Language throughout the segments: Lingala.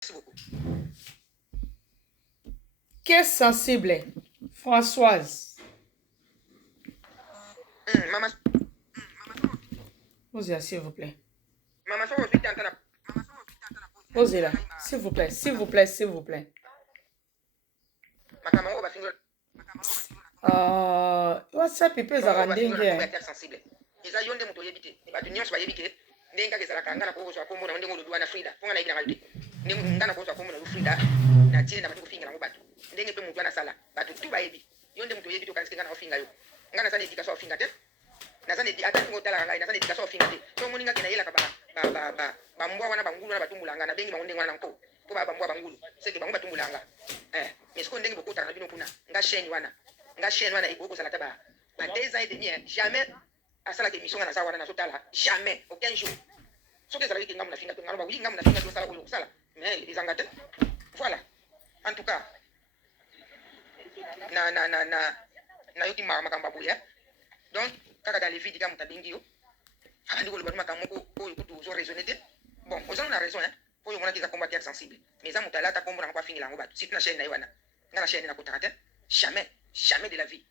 Merci beaucoup. Qu'est-ce sensible, Françoise? Maman. Posez-la, s'il vous plaît. Maman, Posez-la, s'il vous plaît, s'il vous plaît, s'il vous plaît. WhatsApp, il peut les arranger. Sensible. Ils ont des motos éviter. Les bâtonnets sont éviter. Nenga kesala kangana ko so akomo na ndengo lodwa na Frida. Ponga na ibina kalite. Ndengo ngana ko so akomo na Frida. Na tire na batu kufinga na batu. Ndenge pe mutwa na sala. Batu tu ba ebi. Yonde muto yebi to kanske ngana ofinga yo. Ngana sala edika so ofinga te. Na sala edika ata ngo tala ngai na sala edika so ofinga te. So moninga kena yela ka ba mbwa wana bangulu na batumbulanga na bengi maonde ngwana nko. Ko ba mbwa bangulu. Seke bangu batumbulanga. Mesko ndenge bokota na bino kuna. Nga sheni wana iko sala taba. Ba 2 ans et demi jamais à ça la émission na za wana na sotala jamais aucun jour. Ce que ça veut dire que ngam na finga to ngam ba wi ngam na finga to sala ko sala. Mais les engate. Voilà. En tout cas na yoki makamba boya. Donc kaka dans les vidéos comme tabingi yo. Andi ko le bakama ko ko zo raisonner te. Bon, aux gens on a raison hein. Pour yona qui za combattre sensible. Mais ça mutala ta kombo na pas finir la ngobatu. Si tu na chaîne na wana. Ngana chaîne na kotaka te. Jamais de la vie.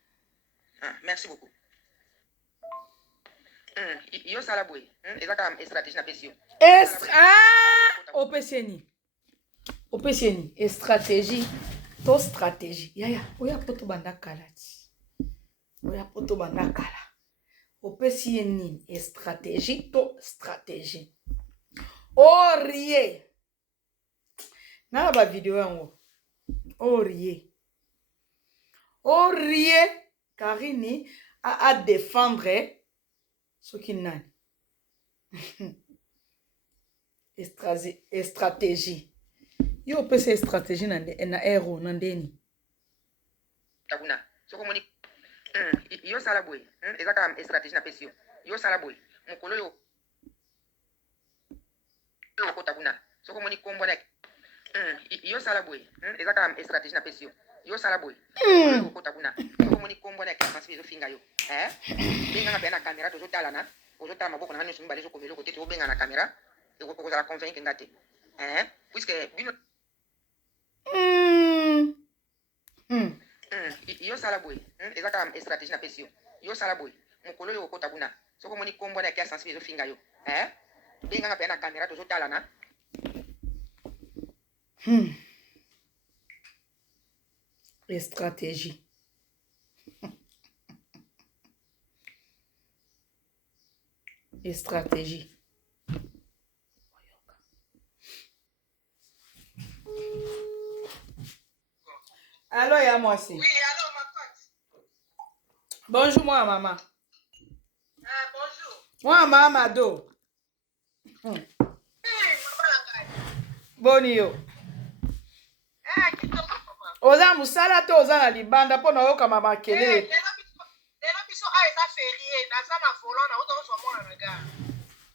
Merci beaucoup. Yo sala boy. Ezaka stratégie na pesio. OPCNI. Stratégie. To stratégie. Yaya, oya poto banda kalati. Oya poto banda kala. OPCNI stratégie to stratégie. Orie. Na ba vidéo yango. Orie. Karine à défendre ce qui n'a. Stratégie. Yo peut c'est stratégie na héros nandeni. Tabuna. Soko moni. Yo sala boy. Ezaka stratégie na pesio. Yo sala boy. Mukolo yo. Ko tabuna. Soko moni kombo na. Yo sala boy. Ezaka stratégie na pesio. Yo sala boy. Ko tabuna. Soko moni kombo na kansi zo finga yo. Benga na bena caméra to tala na. Ozo tala maboko na nyo mbale zo komelo ko tete obenga na caméra. Ko za convaincre ngate. Puisque bino yo sala boy. Ezaka stratégie na pesio. Yo sala boy. Mukolo yo ko tabuna. Soko moni kombo na kansi zo finga yo. Benga na bena caméra to tala na. Stratégie. Stratégie. Allô, ya moi aussi. Oui, allô, ma pote. Bonjour, moi, maman. Bonjour. Moi, maman, do. Maman. Boni yo. Oza musala to oza na libanda po na yoka mama kele.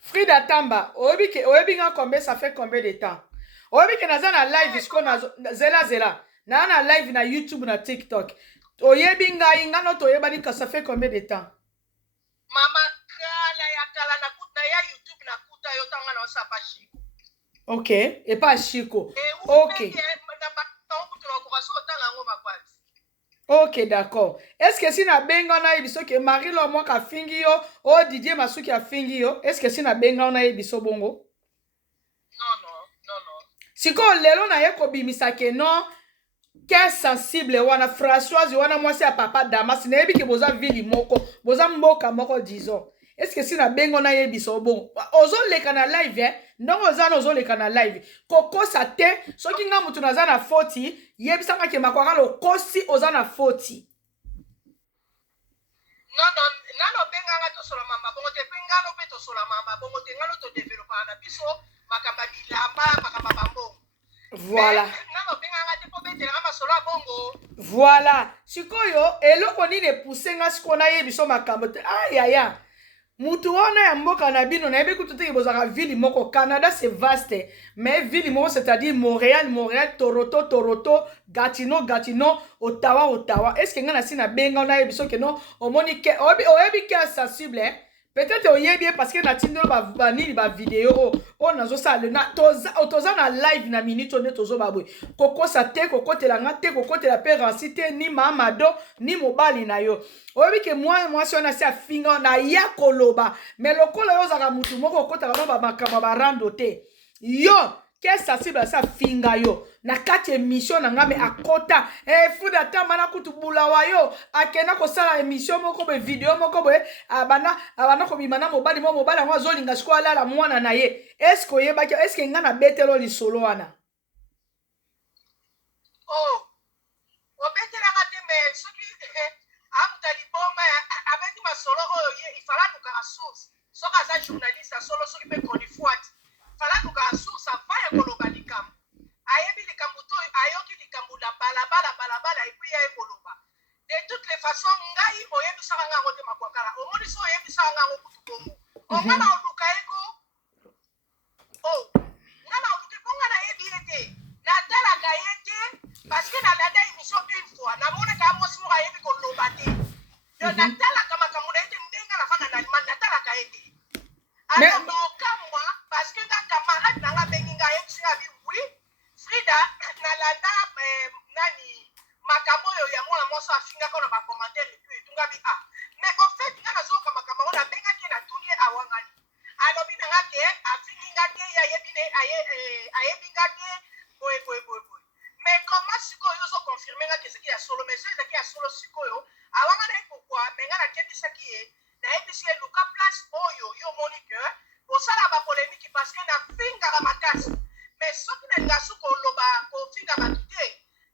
Frida Tamba, oyebi nga combien ça fait combien de temps? Oyebi ke naza na live isko na zela. Na live na YouTube na TikTok. Oyebi nga no to yeba ka ça fait combien de temps? Mama kala ya kala na kuta ya YouTube na kuta yo tanga na osapa shiko. OK, et pas Chico. OK. Ok, d'accord. Est-ce que si na benga na yebiso ke Marie lo mo ka fingi yo o Didier Masuki a fingi yo? Est-ce que si na benga na yebiso bongo? Non. Siko lelo na ye ko bimisa ke non que sensible wana Françoise wana mwasi ya papa Damas na yebi ke boza vili moko, boza mboka moko disons. Est-ce que si na benga na yebiso bongo? Ozo leka na live ndongo zana ozo leka na live. Koko sa te soki nga mutu na zana 40 yebisanga ke makwaka lo kosi ozana 40. Non, benga to sola mama bongo te benga lo pe to sola mama bongo te ngalo to developer na biso makamba bilamba makamba bambo. Voilà. Non, benga te po bete na masola bongo. Voilà. Sikoyo eloko nini pousse nga sikona yebiso makambo te. Aya. Mutu wana ya mboka na bino na yebi kutu te bozaka ville moko Canada c'est vaste mais ville moko c'est-à-dire Montréal, Toronto, Gatineau, Ottawa. Est-ce que nga na si na benga na yebi so ke no omoni ke oyebi ke sensible peut-être oyebi parce que na tindelo ba nini ba vidéo o nazo sala na toza na live na minute on tozo babwe koko sa te koko te la ngate koko te la perancité ni mamado ni mobali na yo oyebi ke moi si on a si afinga na ya koloba mais lokola yo zaka mutu moko kota ka ba makama ba rando te yo kesa siba sa finga yo na kati émission na ngame akota fuda tamba na kutu bulawa yo akena ko sala émission moko be vidéo moko be abana ko bimana mobali ngo azolinga siko ala la mwana na ye est-ce que yeba ke est-ce que ngana betelo li solo wana oh obetela ngate me soki amuta liboma abeti masolo oyo ye ifala nuka source soka za journaliste solo soki pe konifuati fala nuka source afaya koloba likambo ayebi likambo to ayoki likambo la balabala epi ya ekoloba de toutes les façons ngai oyebisaka ngango te makwakala omoni so oyebisaka ngango kutu bongo ongana oluka eko ngana oluka eko ngana yebi ye te natalaka ye te parce que nalanda émission une fois namonaka mosi moko ayebi koloba te yo natalaka makambo na ye te ndenge nafanda na lima natalaka ye te alors baokamwa parce que nga camarade nanga bengi ngai yebisika bi oui Frida nalanda nani makambo oyo ya mwana moso afingaka na bacommentaire etu etunga bi mais en fait nga nazoyoka makambo ngo nabengaki na tuni ye awangani alobi nanga ke afingi nga te ayebi nga te boye mais comment sikoyo ozoconfirme nga ke ezaki ya solo mais so ezaki ya solo sikoyo awanga na ye pourkui mais nga nakebisaki ye nayebisi ye luka place oyo yo moni ke osala bapolémiki parce que nafingaka makasi mais soki nalinga su koloba kofinga bato te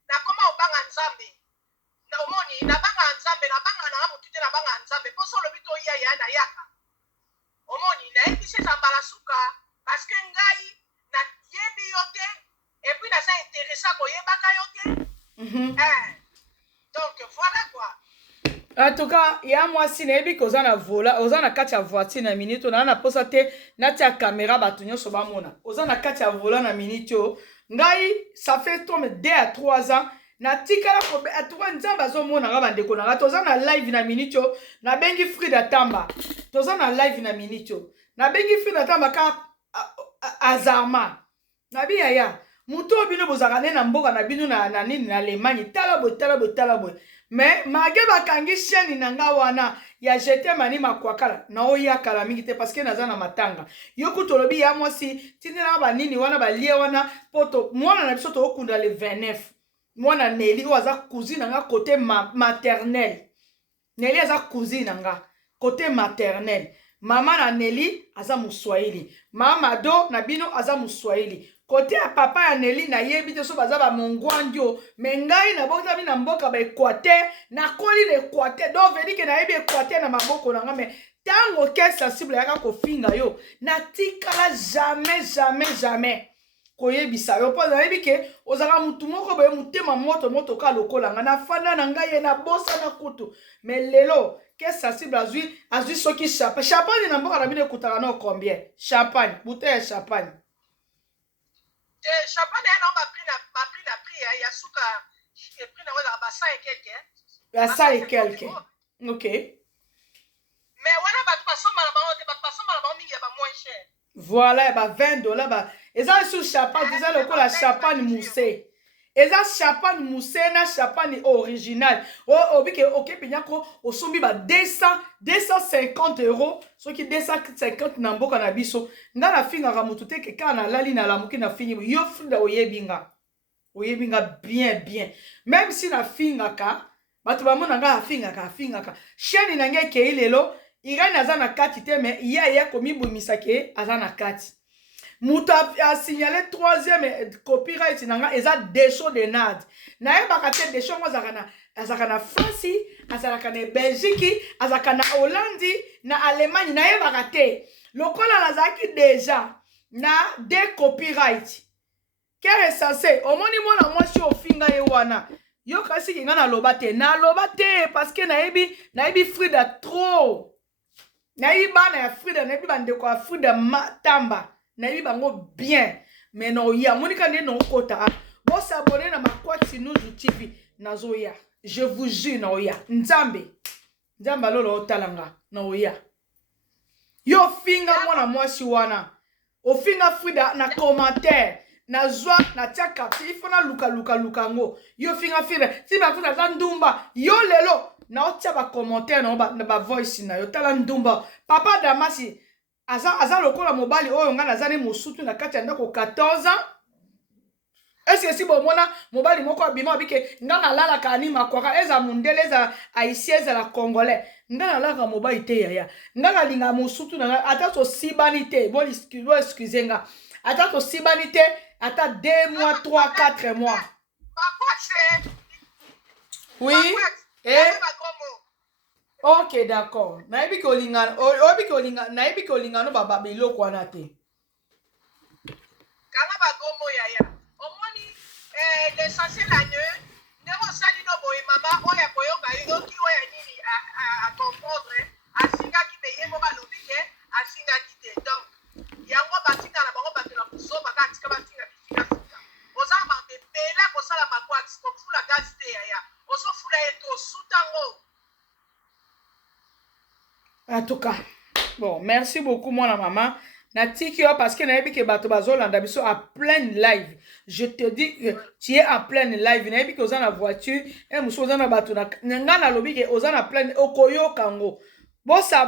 nakoma obanga nzambe na omoni nabanga nzambe nabanga nanga motu te nabanga nzambe mpo so olobi to yaya nayaka omoni nayebisi ezambala suka parce que ngai nayebi yo te epuis naza interesa koyebaka yo te donc voilà quoi. En tout cas, il y a moi si nebi ko za na vola, oza na kati ya voiture na minute na posa te na tia caméra batunyo so ba mona. Oza na kati ya vola na minute ngai ça fait 2 à 3 ans na tikala ko atuwa nzamba zo mona nga bandeko na toza na live na minute na bengi Frida Tamba. Toza na live na minute na bengi Frida Tamba ka azarma. Na biya ya muto bino bozaka na mboka na bino na nini na Allemagne talabo mais mage bakangi chaîne nanga wana ya jete mani makwakala na oya kala mingi te parce que naza na matanga yoku tolobi ya mwasi tindela ba nini wana ba lie wana poto mwana na biso to okunda le 29 mwana Nelly waza cousine nga côté maternel Nelly aza cousine nga côté maternel mama na Nelly aza muswahili mama do na bino aza muswahili côté ya papa ya Nelly na yebi te so baza ba mongwandio mais ngai na bota bi na mboka ba Équateur na koli le Équateur donc veut dire que na yebi Équateur na maboko na nga mais tango ke sensible yaka ko finga yo na tikala jamais koyebisa yo po na yebi ke ozaka mutu moko boye mutema moto ka lokola nga na fanda na ngai na bosa na kutu mais lelo ke sensible azui soki champagne na mboka na bino ekutaka no combien champagne bouteille ya champagne champagne na prix na prix ya suka prix na wala ba 100 et quelques ya 100 et quelques OK mais wana ba pasoma na ba mingi ya ba moins cher voilà ba $20 ba eza sur champagne eza lokola champagne moussé eza champagne moussé na champagne original obike okepinya ko osombi ba 250 euros soki 250 na mboka na biso nga na finga ka mutu te ke kana lali na lamuki na fingi yo Frida oyebinga bien même si na finga ka batu ba mona nga finga ka chaîne na nge ke ilelo irani aza na kati te mais ya komi bomisa ke aza na kati mutu a signalé 3e copyright nanga eza Desho de Nad na ye bakate Desho ngo azaka na France azalaka na Belgique azalaka na Hollande na Allemagne na ye bakate lokola nazaki déjà na 2 copyright kere sase omoni mwana mwasi ofinga ye wana yo kasi kinga na loba te parce que nayebi Frida trop nayebi bana ya Frida nayebi bandeko ya Frida Tamba nayebi bango bien mais no ya monika nde no kota bo s'abonner na Makwati Nuzu TV nazoya je vous jure na oya nzambe lolo otalanga na oya Yo finga mwana mwasi wana. Ofinga Frida na commentaire. Na zwa na tia kapti. Il faut na luka ngo. Yo finga Frida. Si ba Frida za ndumba. Yo lelo. Na otia ba commentaire na ba voice na yo. Tala ndumba. Papa Damasi. Aza lokola mobali oyo nga nazani mosutu na kati ya ndako 14 ans. Est-ce que si bomona mobali moko abima bike nga nalala kani makwaka eza mundele eza haïtien eza la congolais nga nalala mobali te yaya nga nalinga mosutu na ata so sibani te bon excusez nga ata so sibani te ata 2 mois 3 4 mois. Oui. Ok, d'accord. Naibi ko lingano, naibi ko lingano baba biloko wana te. Kala bagomo yaya. Omoni l'essentiel ane ndeko sali no boye mama oya koyoka yoki oya nini a comprendre asinga ki peye mo balobi ke asinga ki te. Donc yango batinga na bango batela kuso baka tika batinga bifika sika. Oza mambe pela ko sala makwa ko fula gas te yaya. Oso fula eto sutango. En tout cas, bon, merci beaucoup, mon maman. Natiki, parce que naebi ke bato bazolanda biso à plein live. Je te dis que tu es en pleine live. Naebi ke ozana voiture, et muso ozana bato na ngana lobi ke ozana plein okoyo kango. Bon, ça